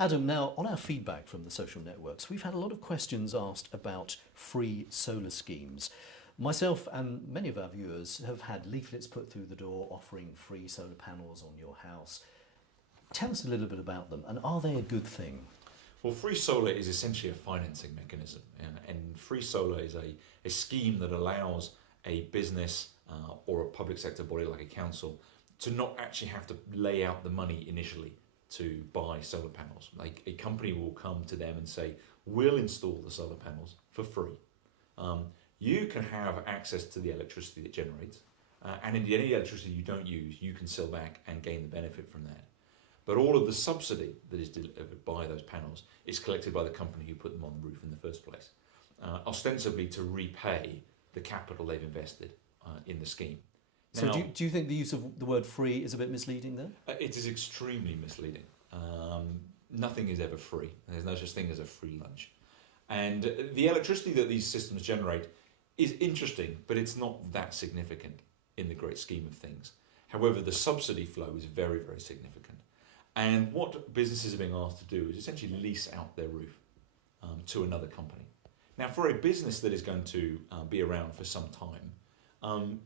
Adam, now on our feedback from the social networks, we've had a lot of questions asked about free solar schemes. Myself and many of our viewers have had leaflets put through the door offering free solar panels on your house. Tell us a little bit about them, and are they a good thing? Well, free solar is essentially a financing mechanism, and free solar is a scheme that allows a business or a public sector body like a council to not actually have to lay out the money initially to buy solar panels. Like, a company will come to them and say, we'll install the solar panels for free. You can have access to the electricity it generates, and indeed any electricity you don't use, you can sell back and gain the benefit from that. But all of the subsidy that is delivered by those panels is collected by the company who put them on the roof in the first place, ostensibly to repay the capital they've invested in the scheme. So Now, do you think the use of the word free is a bit misleading then? it is extremely misleading. Nothing is ever free. There's no such thing as a free lunch. And the electricity that these systems generate is interesting, but it's not that significant in the great scheme of things. However, the subsidy flow is very, very significant. And what businesses are being asked to do is essentially lease out their roof to another company. Now, for a business that is going to be around for some time,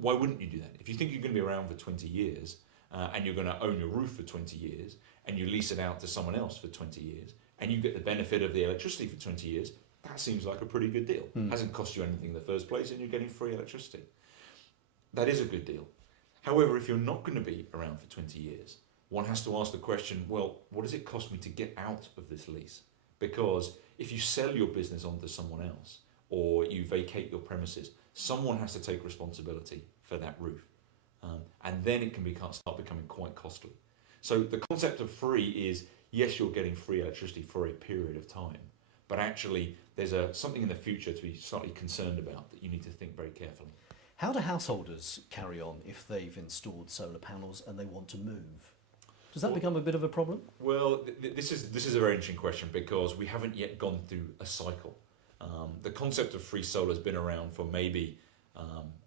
why wouldn't you do that? If you think you're going to be around for 20 years and you're going to own your roof for 20 years and you lease it out to someone else for 20 years and you get the benefit of the electricity for 20 years, that seems like a pretty good deal. Hasn't cost you anything in the first place and you're getting free electricity. That is a good deal. However, if you're not going to be around for 20 years, one has to ask the question, well, what does it cost me to get out of this lease? Because if you sell your business onto someone else or you vacate your premises, someone has to take responsibility for that roof. And then it can start becoming quite costly. So the concept of free is, yes, you're getting free electricity for a period of time, but actually there's something in the future to be slightly concerned about that you need to think very carefully. How do householders carry on if they've installed solar panels and they want to move? Does that become a bit of a problem? Well, this is a very interesting question because we haven't yet gone through a cycle. The concept of free solar has been around for maybe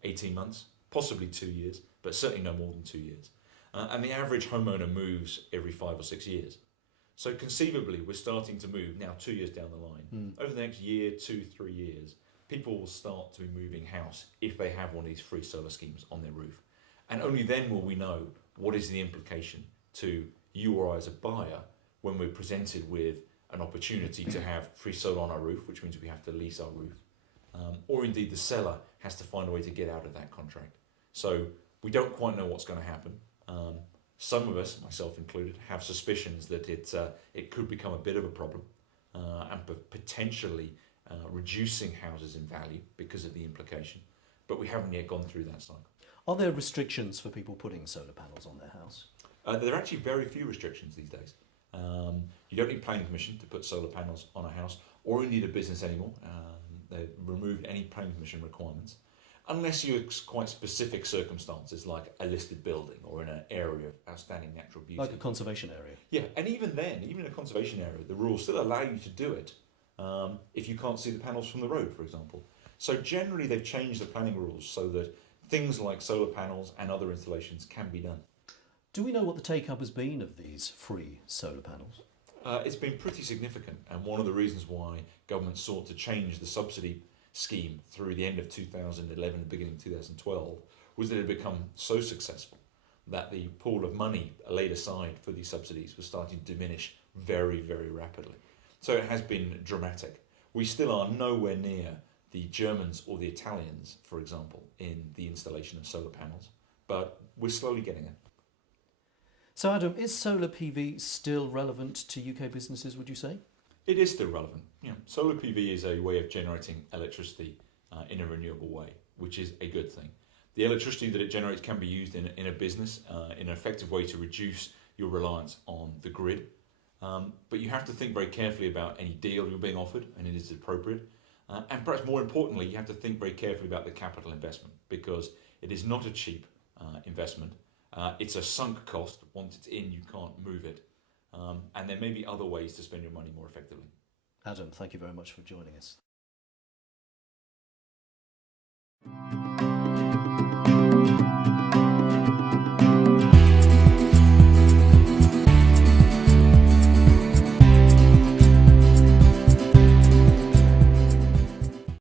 18 months, possibly 2 years, but certainly no more than 2 years. And the average homeowner moves every 5 or 6 years. So conceivably, we're starting to move now 2 years down the line. Over the next year, 2, 3 years, people will start to be moving house if they have one of these free solar schemes on their roof. And only then will we know what is the implication to you or I as a buyer when we're presented with an opportunity to have free solar on our roof, which means we have to lease our roof, or indeed the seller has to find a way to get out of that contract. So we don't quite know what's going to happen. Some of us, myself included, have suspicions that it could become a bit of a problem and potentially reducing houses in value because of the implication, but we haven't yet gone through that cycle. Are there restrictions for people putting solar panels on their house? There are actually very few restrictions these days. You don't need planning permission to put solar panels on a house or indeed a business anymore. They've removed any planning permission requirements, unless you're quite specific circumstances like a listed building or in an area of outstanding natural beauty. Like a conservation area? Yeah, and even then, even in a conservation area, the rules still allow you to do it if you can't see the panels from the road, for example. So generally they've changed the planning rules so that things like solar panels and other installations can be done. Do we know what the take-up has been of these free solar panels? It's been pretty significant, and one of the reasons why government sought to change the subsidy scheme through the end of 2011 and beginning of 2012 was that it had become so successful that the pool of money laid aside for these subsidies was starting to diminish very, very rapidly. So it has been dramatic. We still are nowhere near the Germans or the Italians, for example, in the installation of solar panels, but we're slowly getting it. So Adam, is solar PV still relevant to UK businesses, would you say? It is still relevant. Solar PV is a way of generating electricity in a renewable way, which is a good thing. The electricity that it generates can be used in a business in an effective way to reduce your reliance on the grid. But you have to think very carefully about any deal you're being offered and it is appropriate. And perhaps more importantly, you have to think very carefully about the capital investment because it is not a cheap investment. It's a sunk cost. Once it's in, you can't move it. And there may be other ways to spend your money more effectively. Adam, thank you very much for joining us.